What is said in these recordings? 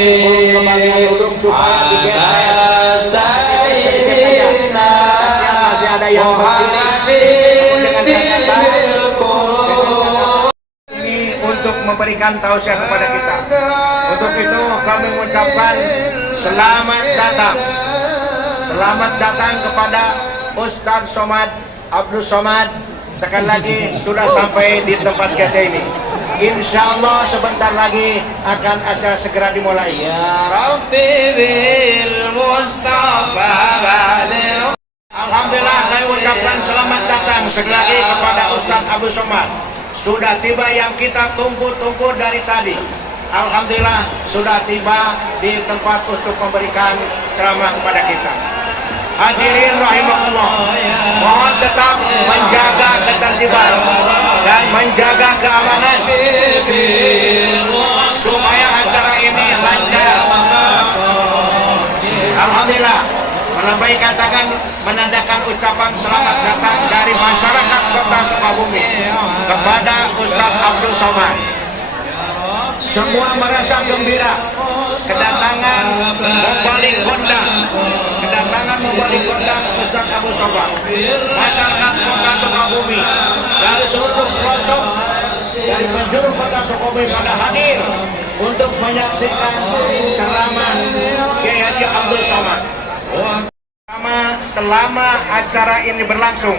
sebelum kebagian duduk supaya digeser. Masih ada yang berdiri dengan catatan ini untuk memberikan tausiah kepada kita. Untuk itu kami mengucapkan selamat datang kepada Ustadz Somad Abdul Somad. Sekali lagi sudah sampai di tempat kita ini. Insya Allah sebentar lagi akan acara segera dimulai. Ya Rabbi bil Mustafa. Alhamdulillah, kami ucapkan selamat datang sekali lagi kepada Ustadz Abdul Somad. Sudah tiba yang kita tunggu-tunggu dari tadi. Alhamdulillah sudah tiba di tempat untuk memberikan ceramah kepada kita. Hadirin rahimahullah, mohon tetap menjaga ketertiban dan menjaga keamanan supaya acara ini lancar. Alhamdulillah, melambai katakan menandakan ucapan selamat datang dari masyarakat Kota Sukabumi kepada Ustadz Abdul Somad. Semua merasa gembira kedatangan membalik gondang Ustadz Abdul Somad. Masyarakat Kota Sukabumi dari seluruh pelosok, dari penjuru Kota Sukabumi pada hadir untuk menyaksikan ceramah Kiai Haji Abdul Somad. Selama acara ini berlangsung.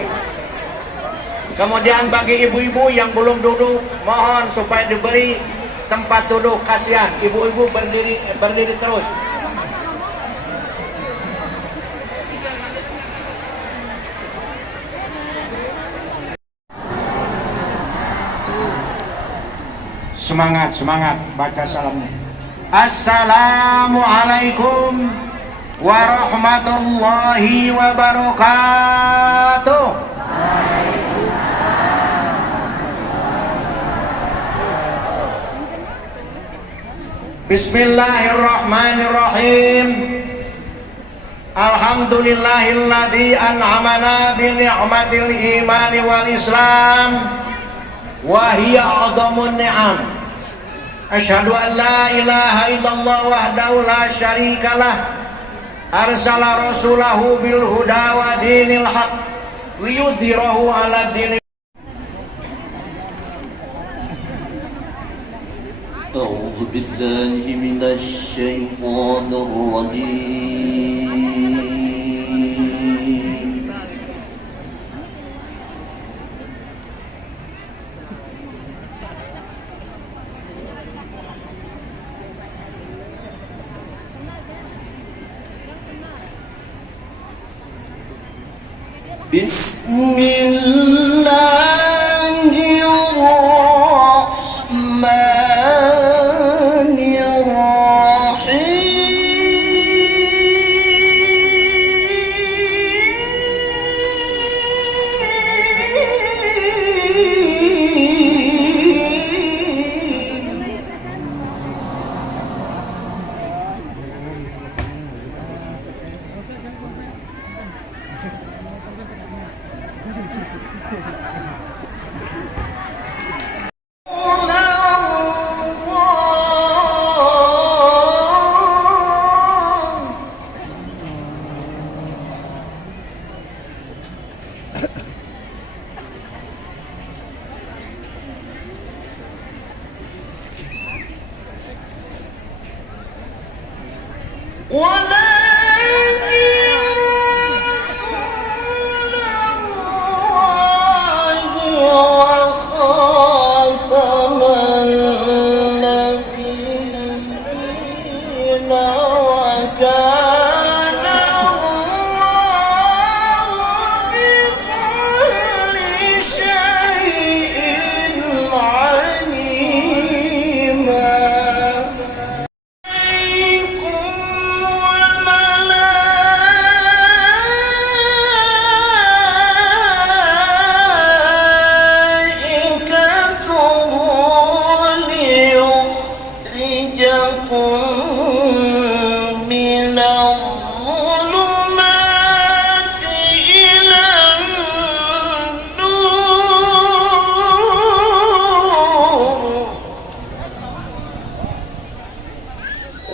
Kemudian bagi ibu-ibu yang belum duduk, mohon supaya diberi tempat duduk. Kasihan ibu-ibu berdiri terus. Semangat baca salamnya. Assalamualaikum warahmatullahi wabarakatuh. Bismillahirrahmanirrahim. Alhamdulillahilladzi an'amana bi ni'matil imani wal islam wa hiya a'dhamun ni'am. Asyhadu an la ilaha illallah wahdahu la syarikalah. Arsala rasulahu bil huda wa dinil haq liyudhhirahu ala dini. A'udzu billahi minasy syaithanir rajim.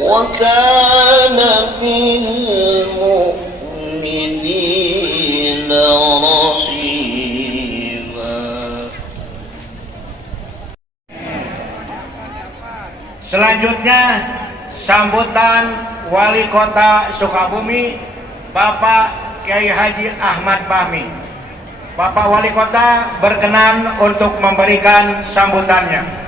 وكان بالمؤمنين رحيما. Selanjutnya sambutan Wali Kota Sukabumi Bapak Kiai Haji Ahmad Fahmi. Bapak Wali Kota berkenan untuk memberikan sambutannya.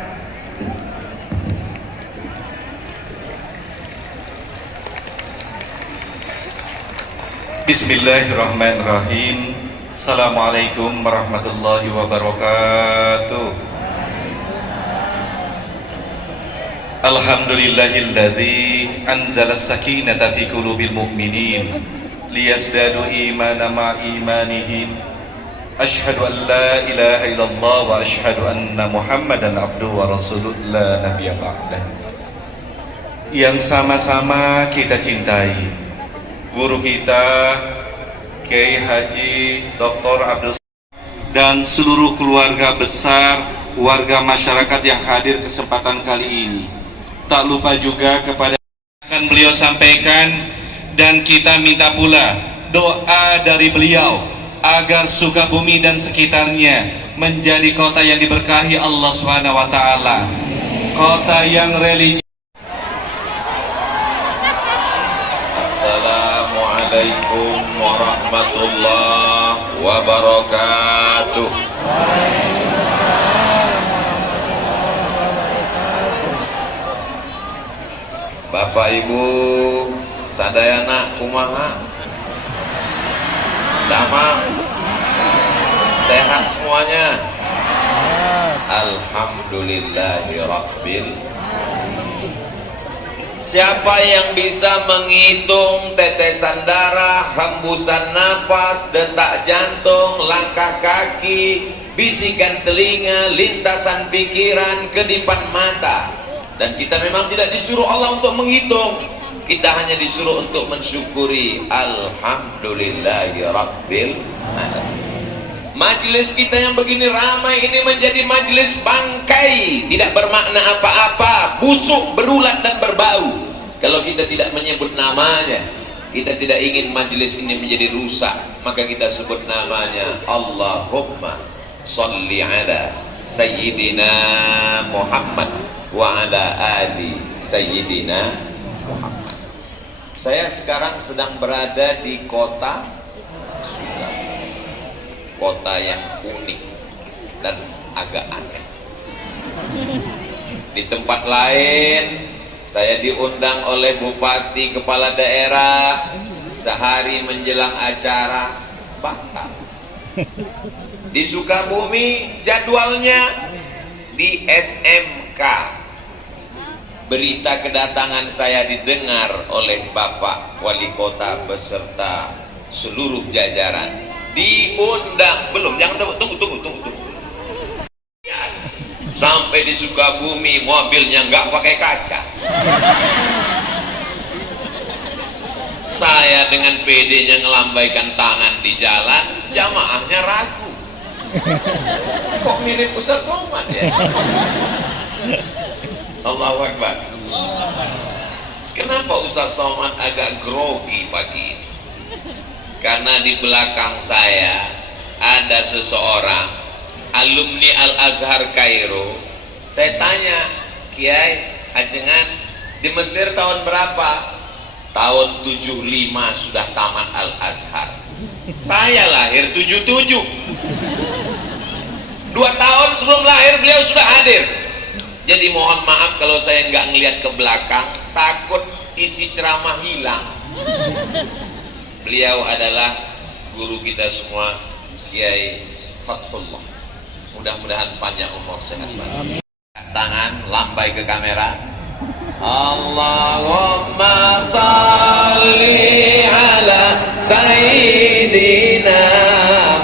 Bismillahirrahmanirrahim. Assalamualaikum warahmatullahi wabarakatuh. Alhamdulillahilladzi anzala as-sakinata fi qulubil mu'minin liyazdadu imanan ma'a imanihim. Asyhadu an la ilaha illallah wa asyhadu anna Muhammadan abduhu wa rasuluh la nabiyya ba'dah. Yang sama-sama kita cintai, guru kita Kiai Haji Dr. Abdul dan seluruh keluarga besar warga masyarakat yang hadir kesempatan kali ini. Tak lupa juga kepada akan beliau sampaikan, dan kita minta pula doa dari beliau agar Sukabumi dan sekitarnya menjadi kota yang diberkahi Allah Subhanahu wa taala, kota yang religius. Assalamualaikum warahmatullahi wabarakatuh. Bapak Ibu sadayana kumaha? Damang sehat semuanya? Alhamdulillahirabbil. Siapa yang bisa menghitung tetesan darah, hembusan napas, detak jantung, langkah kaki, bisikan telinga, lintasan pikiran, kedipan mata? Dan kita memang tidak disuruh Allah untuk menghitung, kita hanya disuruh untuk mensyukuri. Alhamdulillahirabbil alamin. Majelis kita yang begini ramai ini menjadi majelis bangkai, tidak bermakna apa-apa, busuk, berulat dan berbau. Kalau kita tidak menyebut namanya, kita tidak ingin majelis ini menjadi rusak, maka kita sebut namanya. Allahumma sholli ala Sayyidina Muhammad wa ala ali Sayyidina Muhammad. Saya sekarang sedang berada di kota Sukabumi, kota yang unik dan agak aneh. Di tempat lain saya diundang oleh bupati, kepala daerah, sehari menjelang acara batal. Di Sukabumi jadwalnya di SMK. Berita kedatangan saya didengar oleh Bapak Wali Kota beserta seluruh jajaran. Diundang belum? Jangan tunggu. Sampai di Sukabumi mobilnya nggak pakai kaca. Saya dengan PD-nya ngelambaikan tangan di jalan, jamaahnya ragu. Kok mirip Ustaz Somad ya? Allahu Akbar. Kenapa Ustaz Somad agak grogi pagi ini? Karena di belakang saya ada seseorang alumni Al-Azhar Kairo. Saya tanya, Kiai, ajengan di Mesir tahun berapa? Tahun 75 sudah tamat Al-Azhar. Saya lahir 77. 2 tahun sebelum lahir beliau sudah hadir. Jadi mohon maaf kalau saya nggak ngelihat ke belakang, takut isi ceramah hilang. Beliau adalah guru kita semua, Kiai Fathullah. Mudah-mudahan panjang umur, sehat badan. Tangan lambai ke kamera. Allahumma salli ala Sayyidina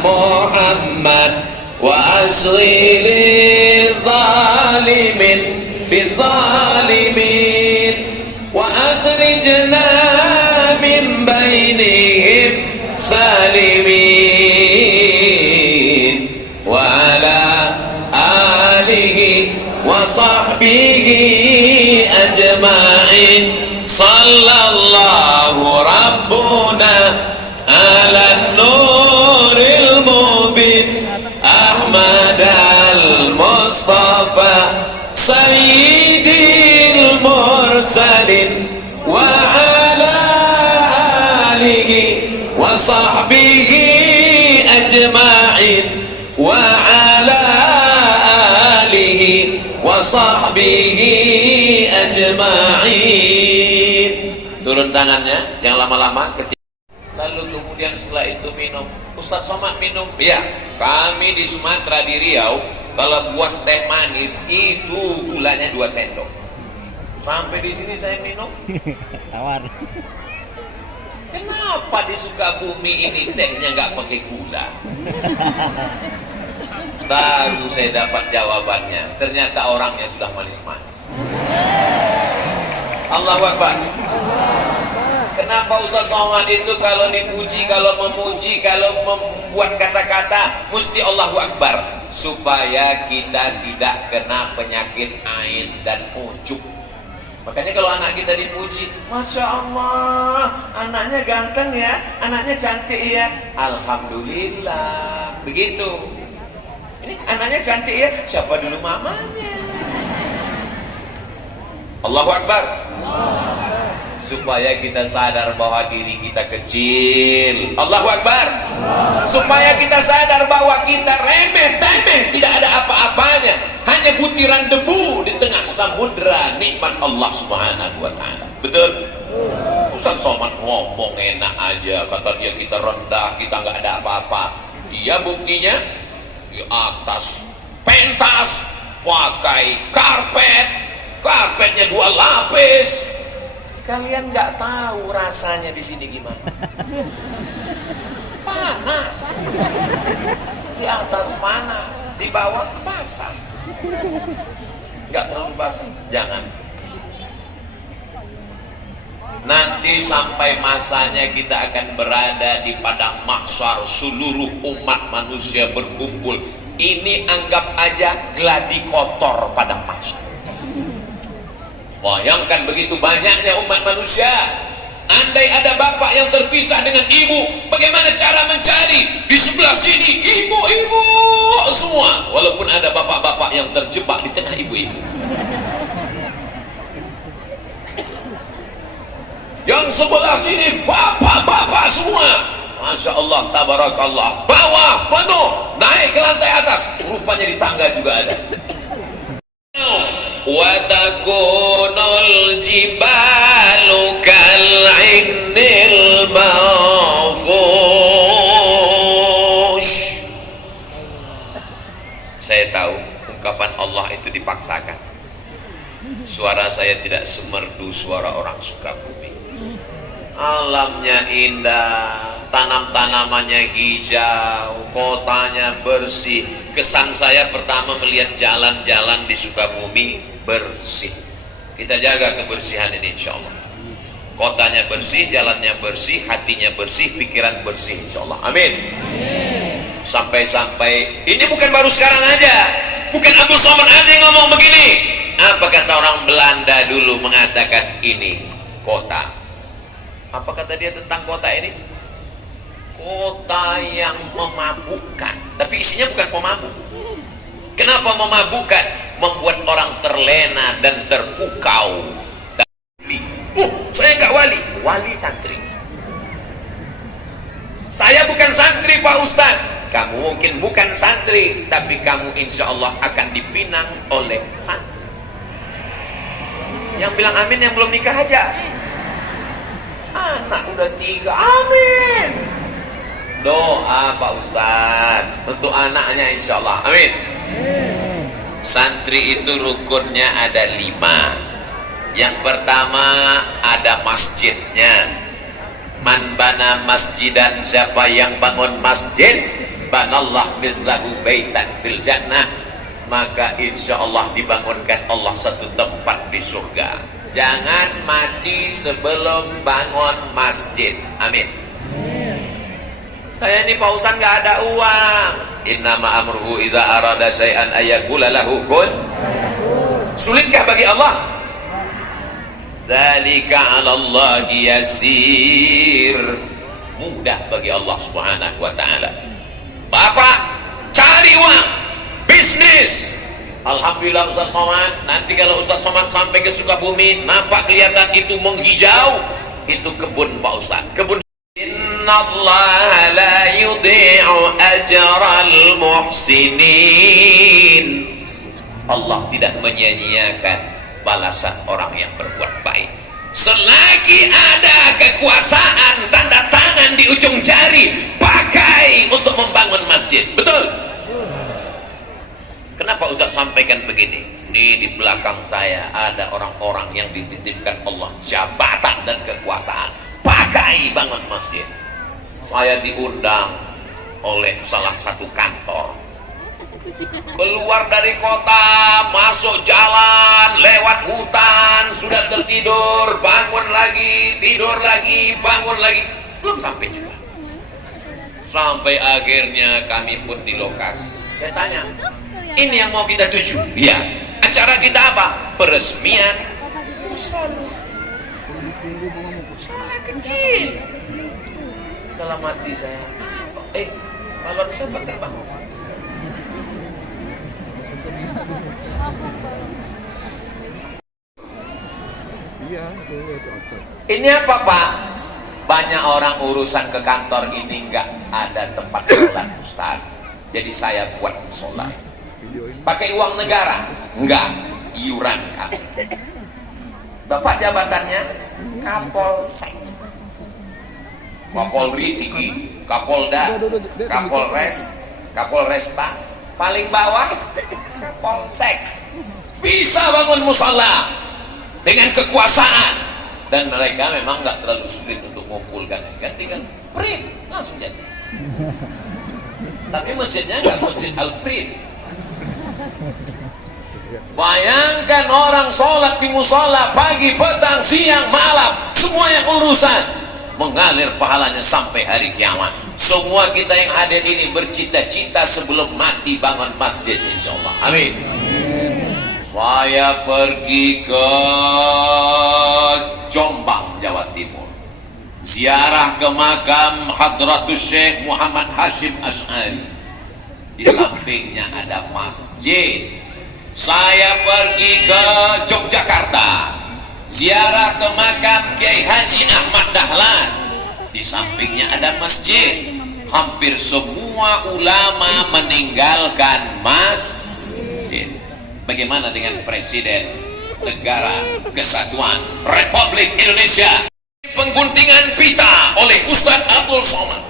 Muhammad wa asli li zalimin bizalimin wa akhrijna min bainihim salimin wa ala alihi wa sahbihi ajma'in sallallahu rabbuna ala nuril mubin Ahmad al-Mustafa sayyidil mursalin wa ala alihi wa sahbihi ajma'in wa ala alihi wa sahbihi ajma'in. Turun tangannya yang lama-lama. Lalu kemudian setelah itu minum. Ustaz Somad minum. Ya, kami di Sumatera di Riau kalau buat teh manis itu gulanya 2 sendok. Sampai di sini saya minum. Tawar. Kenapa di Sukabumi ini tehnya nggak pakai gula? Baru saya dapat jawabannya. Ternyata orangnya sudah manis-manis. Allahu Akbar. Kenapa Ustaz Somad itu kalau dipuji, kalau memuji, kalau membuat kata-kata mesti Allahu Akbar, supaya kita tidak kena penyakit ain dan ujub. Makanya kalau anak kita dipuji, Masya Allah, anaknya ganteng ya, anaknya cantik ya, Alhamdulillah. Begitu. Ini anaknya cantik ya, siapa dulu mamanya? Allahu Akbar. Supaya kita sadar bahwa diri kita kecil. Allahu Akbar. Supaya kita sadar bahwa kita remeh-temeh, tidak ada apa-apanya, hanya butiran debu di tengah samudra nikmat Allah Subhanahu wa taala. Betul? Ustaz Somad ngomong enak aja, kata dia kita rendah, kita nggak ada apa-apa. Dia buktinya di atas pentas pakai karpetnya 2 lapis. Kalian nggak tahu rasanya di sini gimana? Panas. Di atas panas, di bawah basah. Nggak terlalu basah, jangan. Nanti sampai masanya kita akan berada di padang mahsyar, seluruh umat manusia berkumpul. Ini anggap aja gladi kotor padang mahsyar. Bayangkan begitu banyaknya umat manusia. Andai ada bapak yang terpisah dengan ibu, bagaimana cara mencari? Di sebelah sini ibu-ibu semua, walaupun ada bapak-bapak yang terjebak di tengah ibu-ibu. Yang sebelah sini bapak-bapak semua, Masya Allah, tabarakallah. Bawah penuh, naik ke lantai atas, rupanya di tangga juga ada. Wa takunul jibalu kal'ihnil manfush. Saya tahu ungkapan Allah itu dipaksakan. Suara saya tidak semerdu suara orang Sukabumi. Alamnya indah, tanam-tanamannya hijau, kotanya bersih. Kesan saya pertama melihat jalan-jalan di Sukabumi bersih. Kita jaga kebersihan ini insya Allah. Kotanya bersih, jalannya bersih, hatinya bersih, pikiran bersih insya Allah. Amin. Sampai-sampai ini bukan baru sekarang aja, bukan Abdul Somad aja yang ngomong begini. Apa kata orang Belanda dulu mengatakan ini kota? Apa kata dia tentang kota ini? Kota yang memabukkan, tapi isinya bukan pemabuk. Kenapa memabukkan? Membuat orang terlena dan terpukau. Saya nggak wali, wali santri. Saya bukan santri Pak Ustadz. Kamu mungkin bukan santri, tapi kamu insya Allah akan dipinang oleh santri. Yang bilang amin yang belum nikah aja. Anak udah 3, amin. Doa Pak Ustadz untuk anaknya insya Allah, amin. Santri itu rukunnya ada 5. Yang pertama ada masjidnya. Man bana masjidan, siapa yang bangun masjid, banallah mislahu baitan fil jannah, maka insya Allah dibangunkan Allah satu tempat di surga. Jangan mati sebelum bangun masjid, amin. Saya ini Pak Ustadz nggak ada uang. Innama amruhu iza arada syai'an ayyakula lahu kun. Sulitkah bagi Allah? Dzalika 'alallahi yasir. Mudah bagi Allah Subhanahu wa taala. Bapak cari uang, bisnis. Alhamdulillah Ustaz Somad, nanti kalau Ustaz Somad sampai ke Sukabumi, nampak kelihatan itu menghijau, itu kebun Pak Ustaz, kebun. Innallaha la yudhi'u ajral muhsinin. Allah tidak menyia-nyiakan balasan orang yang berbuat baik. Selagi ada kekuasaan, tanda tangan di ujung jari, pakai untuk membangun masjid. Betul? Kenapa Ustaz sampaikan begini? Ini di belakang saya ada orang-orang yang dititipkan Allah jabatan dan kekuasaan, pakai bangun masjid. Saya diundang oleh salah satu kantor, keluar dari kota, masuk jalan, lewat hutan, sudah tertidur, bangun lagi, tidur lagi, bangun lagi, belum sampai juga. Sampai akhirnya kami pun di lokasi. Saya tanya, ini yang mau kita tuju? Iya. Acara kita apa? Peresmian musola. Musola kecil. Dalam hati saya, balon siapa terbang? Ini apa Pak? Banyak orang urusan ke kantor ini nggak ada tempat sholat Ustaz. Jadi saya buat musola. Pakai uang negara? Enggak, iuran kami. Bapak jabatannya Kapolsek, Kapolri tinggi, Kapolda, Kapolres, Kapolresta, paling bawah Kapolsek. Bisa bangun musola dengan kekuasaan, dan mereka memang nggak terlalu sulit untuk mengumpulkan, kan tinggal print langsung jadi. Tapi masjidnya nggak masjid al-print. Bayangkan orang sholat di musola pagi, petang, siang, malam, semua yang urusan mengalir pahalanya sampai hari kiamat. Semua kita yang hadir ini bercita-cita sebelum mati bangun masjid, insyaallah. Amin. Saya pergi ke Jombang, Jawa Timur, ziarah ke makam Hadratus Syekh Muhammad Hashim Asy'ari. Di sampingnya ada masjid. Saya pergi ke Yogyakarta, ziarah ke makam Kiai Haji Ahmad Dahlan. Di sampingnya ada masjid. Hampir semua ulama meninggalkan masjid. Bagaimana dengan Presiden Negara Kesatuan Republik Indonesia? Pengguntingan pita oleh Ustadz Abdul Somad.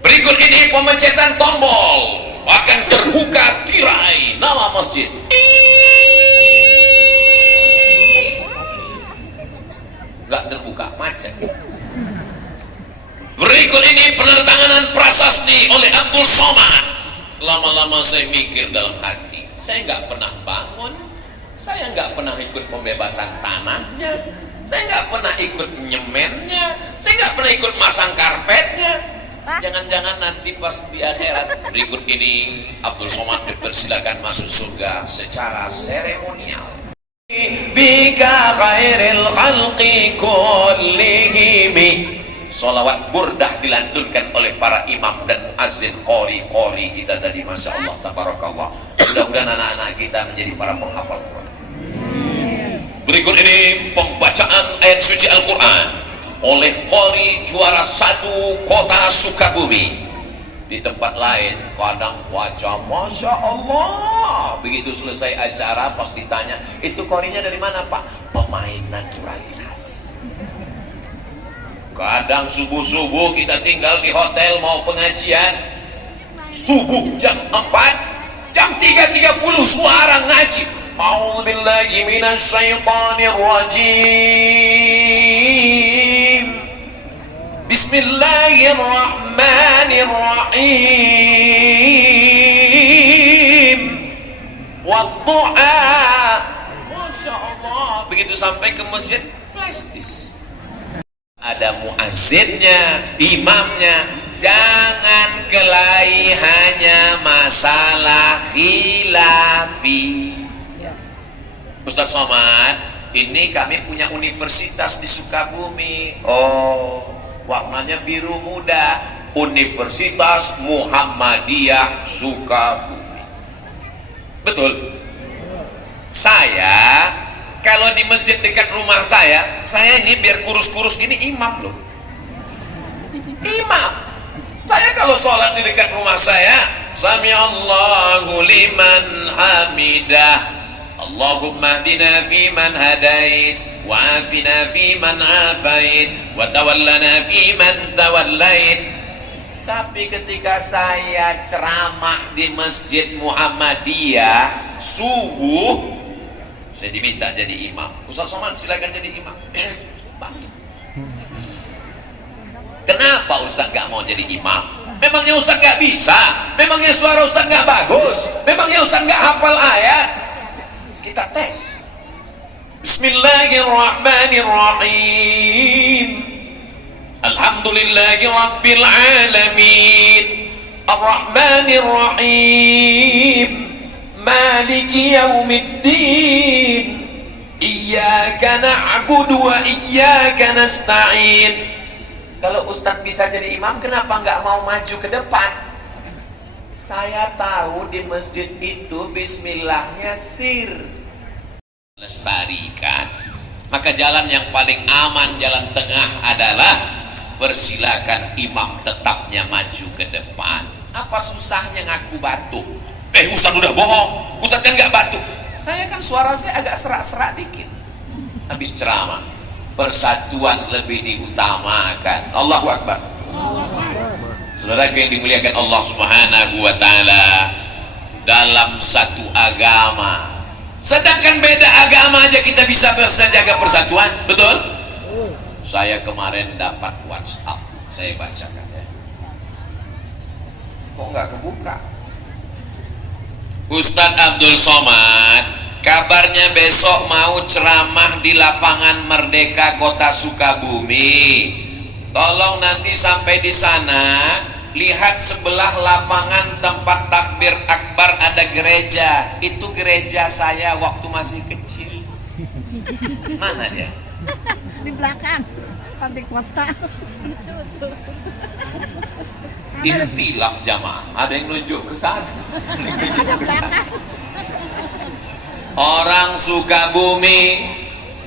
Berikut ini pemencatan tombol, akan terbuka tirai nama masjid. Nggak terbuka, macet. Berikut ini penandatanganan prasasti oleh Abdul Somad. Lama-lama saya mikir dalam hati, saya nggak pernah bangun, saya nggak pernah ikut pembebasan tanahnya, saya nggak pernah ikut nyemennya, saya nggak pernah ikut masang karpetnya. Jangan-jangan nanti pas di akhirat. Berikut ini Abdul Somad dipersilakan masuk surga secara seremonial. Bika khairil khalqi kullihim. Salawat burdah dilantunkan oleh para imam dan muazzin, qori kita tadi, masya Allah, tabarakallah. Mudah-mudahan anak-anak kita menjadi para penghafal Quran. Berikut ini pembacaan ayat suci Al-Quran oleh qori juara 1 kota Sukabumi. Di tempat lain kadang wajah masya Allah, begitu selesai acara pas ditanya, itu qorinya dari mana Pak? Pemain naturalisasi. Kadang subuh-subuh kita tinggal di hotel mau pengajian, subuh jam 4, jam 3.30 suara ngaji. A'udzubillahi minasyaitonir rajim. Bismillahirrahmanirrahim. Wadduha. Masya Allah. Begitu sampai ke masjid, flash disk. Ada muazzinnya, imamnya. Jangan kelahi hanya masalah khilafi. Ustaz Somad, ini kami punya universitas di Sukabumi. Oh, warnanya biru muda, Universitas Muhammadiyah Sukabumi. Betul. Saya kalau di masjid dekat rumah saya ini biar kurus-kurus gini imam loh. Imam. Saya kalau sholat di dekat rumah saya, Sami Allahu liman hamidah. Allahumma hdina fi man hadait, wa afina fi man afait, wa tawallana fi man tawallait. Tapi ketika saya ceramah di Masjid Muhammadiyah subuh, saya diminta jadi imam. Ustaz Somad silakan jadi imam. Kenapa Ustaz gak mau jadi imam? Memangnya Ustaz gak bisa? Memangnya suara Ustaz gak bagus? Memangnya Ustaz gak hafal ayat? Kita tes. Bismillahirrahmanirrahim. Alhamdulillahi Rabbil Alamin, Ar-Rahmanir-Rahim, Maliki Yaumiddin, Iyyaka na'budu wa iyyaka nasta'in. Kalau Ustadz bisa jadi imam, kenapa nggak mau maju ke depan? Saya tahu di masjid itu bismillahnya sir. Lestarikan. Maka jalan yang paling aman, jalan tengah adalah persilakan imam tetapnya maju ke depan. Apa susahnya ngaku batuk? Ustadz udah bohong, Ustadz kan nggak batuk. Saya kan suara saya agak serak-serak dikit habis ceramah. Persatuan lebih diutamakan. Allahu Akbar. Saudara yang dimuliakan Allah Subhanahu wa taala, dalam satu agama, sedangkan beda agama aja kita bisa jaga persatuan, betul? Saya kemarin dapat WhatsApp, saya bacakan ya. Kok nggak kebuka? Ustadz Abdul Somad kabarnya besok mau ceramah di lapangan Merdeka Kota Sukabumi. Tolong nanti sampai di sana lihat sebelah lapangan tempat takbir akbar ada gereja. Itu gereja saya waktu masih kecil. Mana dia? Di belakang Pantai Kosta. Ikhtilaf jamaah. Ada yang nunjuk ke sana. Orang Sukabumi,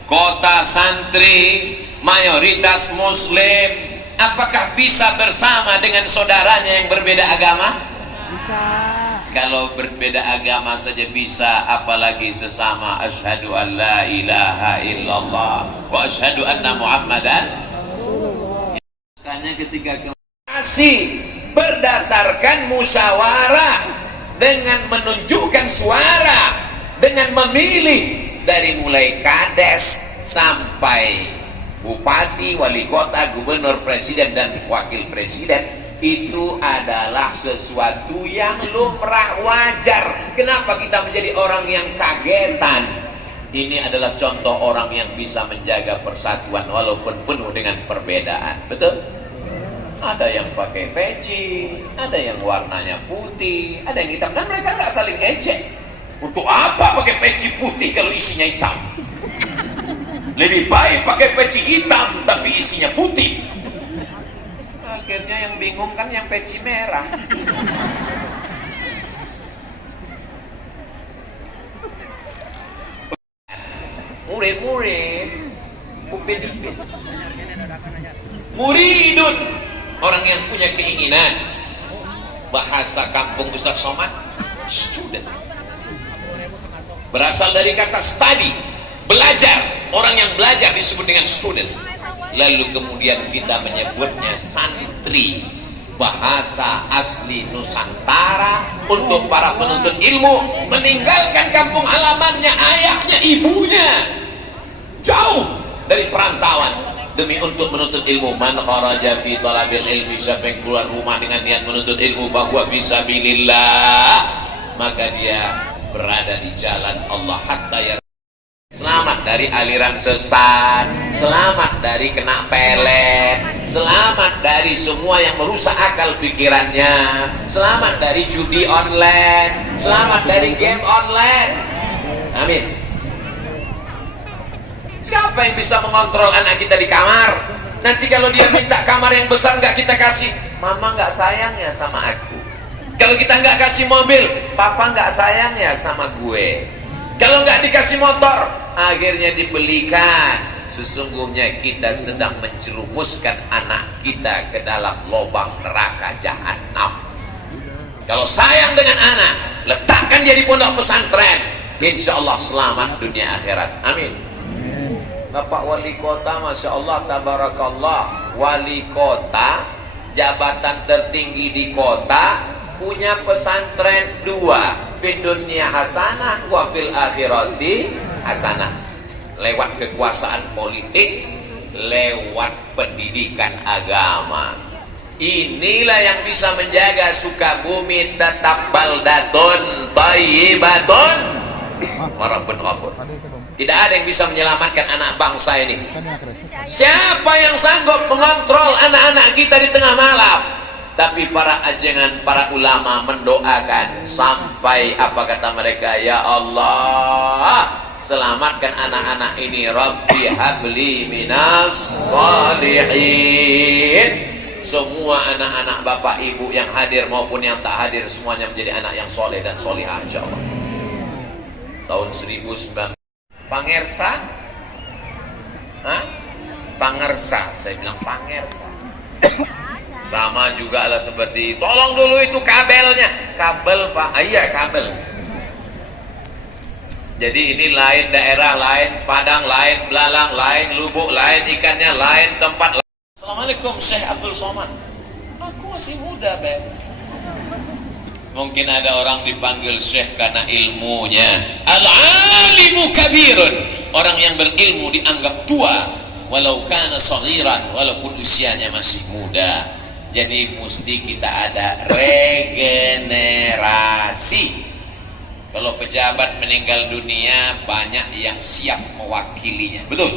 kota santri, mayoritas muslim, apakah bisa bersama dengan saudaranya yang berbeda agama? Bisa. Kalau berbeda agama saja bisa, apalagi sesama asyhadu an la ilaha illallah wa asyhadu anna muhammadan. Tanya ketika kasih berdasarkan musyawarah dengan menunjukkan suara, dengan memilih dari mulai kades sampai bupati, wali kota, gubernur, presiden, dan wakil presiden, itu adalah sesuatu yang lumrah, wajar. Kenapa kita menjadi orang yang kagetan? Ini adalah contoh orang yang bisa menjaga persatuan walaupun penuh dengan perbedaan. Betul? Ada yang pakai peci, ada yang warnanya putih, ada yang hitam, dan mereka nggak saling ejek. Untuk apa pakai peci putih kalau isinya hitam? Lebih baik pakai peci hitam tapi isinya putih. Akhirnya yang bingung kan yang peci merah. Murid-murid, upin-ipin, muridun, orang yang punya keinginan. Bahasa kampung Ustaz Somad, student. Berasal dari kata study, belajar. Orang yang belajar disebut dengan student. Lalu kemudian kita menyebutnya santri. Bahasa asli Nusantara untuk para penuntut ilmu, meninggalkan kampung halamannya, ayahnya, ibunya, jauh dari perantauan demi untuk menuntut ilmu. Man kharaja fi talabil ilmi, siapa yang keluar rumah dengan niat menuntut ilmu, bahwa fisabilillah, maka dia berada di jalan Allah hatta ya. Selamat dari aliran sesat, selamat dari kena pelet, selamat dari semua yang merusak akal pikirannya, selamat dari judi online, selamat dari game online. Amin. Siapa yang bisa mengontrol anak kita di kamar? Nanti kalau dia minta kamar yang besar nggak kita kasih, mama nggak sayang ya sama aku. Kalau kita nggak kasih mobil, papa nggak sayang ya sama gue. Kalau nggak dikasih motor, akhirnya dibelikan. Sesungguhnya kita sedang menjerumuskan anak kita ke dalam lubang neraka jahanam. Kalau sayang dengan anak, letakkan jadi pondok pesantren, insya Allah selamat dunia akhirat. Amin. Bapak wali kota, masya Allah, tabarakallah, wali kota, jabatan tertinggi di kota, punya pesantren 2, fid dunya hasanah wa fil akhirati hasanah. Lewat kekuasaan politik, lewat pendidikan agama. Inilah yang bisa menjaga Sukabumi tetap baldatun thayyibatun wa rabbun ghafur. Tidak ada yang bisa menyelamatkan anak bangsa ini. Siapa yang sanggup mengontrol anak-anak kita di tengah malam? Tapi para ajengan, para ulama mendoakan sampai apa kata mereka, ya Allah, selamatkan anak-anak ini, Rabbi habli minas salihin. Semua anak-anak bapak ibu yang hadir maupun yang tak hadir, semuanya menjadi anak yang soleh dan solihah insyaallah. Tahun 1900 Pangersa? Hah? Pangersa, saya bilang Pangersa. Sama juga lah seperti, tolong dulu itu kabelnya. Kabel Pak, iya kabel. Jadi ini lain daerah, lain Padang, lain Belalang, lain Lubuk, lain ikannya, lain tempat. Assalamualaikum Syekh Abdul Somad. Aku masih muda, Beb. Mungkin ada orang dipanggil Syekh karena ilmunya. Al-alimu kabirun. Orang yang berilmu dianggap tua, walau kana saghiran, walaupun usianya masih muda. Jadi mesti kita ada regenerasi. Kalau pejabat meninggal dunia, banyak yang siap mewakilinya. Betul?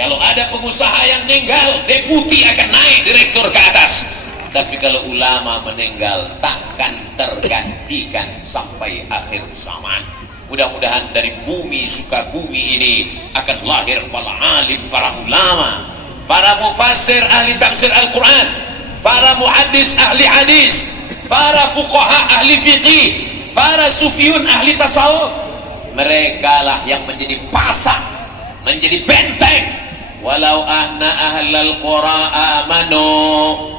Kalau ada pengusaha yang meninggal, deputi akan naik direktur ke atas. Tapi kalau ulama meninggal, takkan tergantikan sampai akhir zaman. Mudah-mudahan dari bumi Sukabumi ini akan lahir para alim, para ulama, para mufassir ahli tafsir Al-Quran, para muhaddis ahli hadis, para fuqaha ahli fiqih, para sufiyun ahli tasawuf. Mereka lah yang menjadi pasak, menjadi benteng. Walau ahna ahlal qura amanu,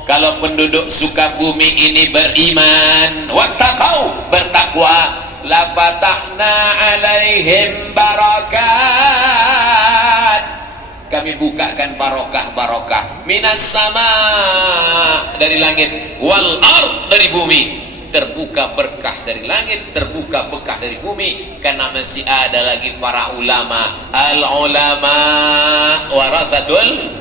kalau penduduk Sukabumi ini beriman, wattaqau, bertakwa, la fatahna alaihim barakat, kami bukakan barokah-barokah minas sama, dari langit, wal ard, dari bumi. Terbuka berkah dari langit, terbuka berkah dari bumi, karena masih ada lagi para ulama. Al ulama warasatul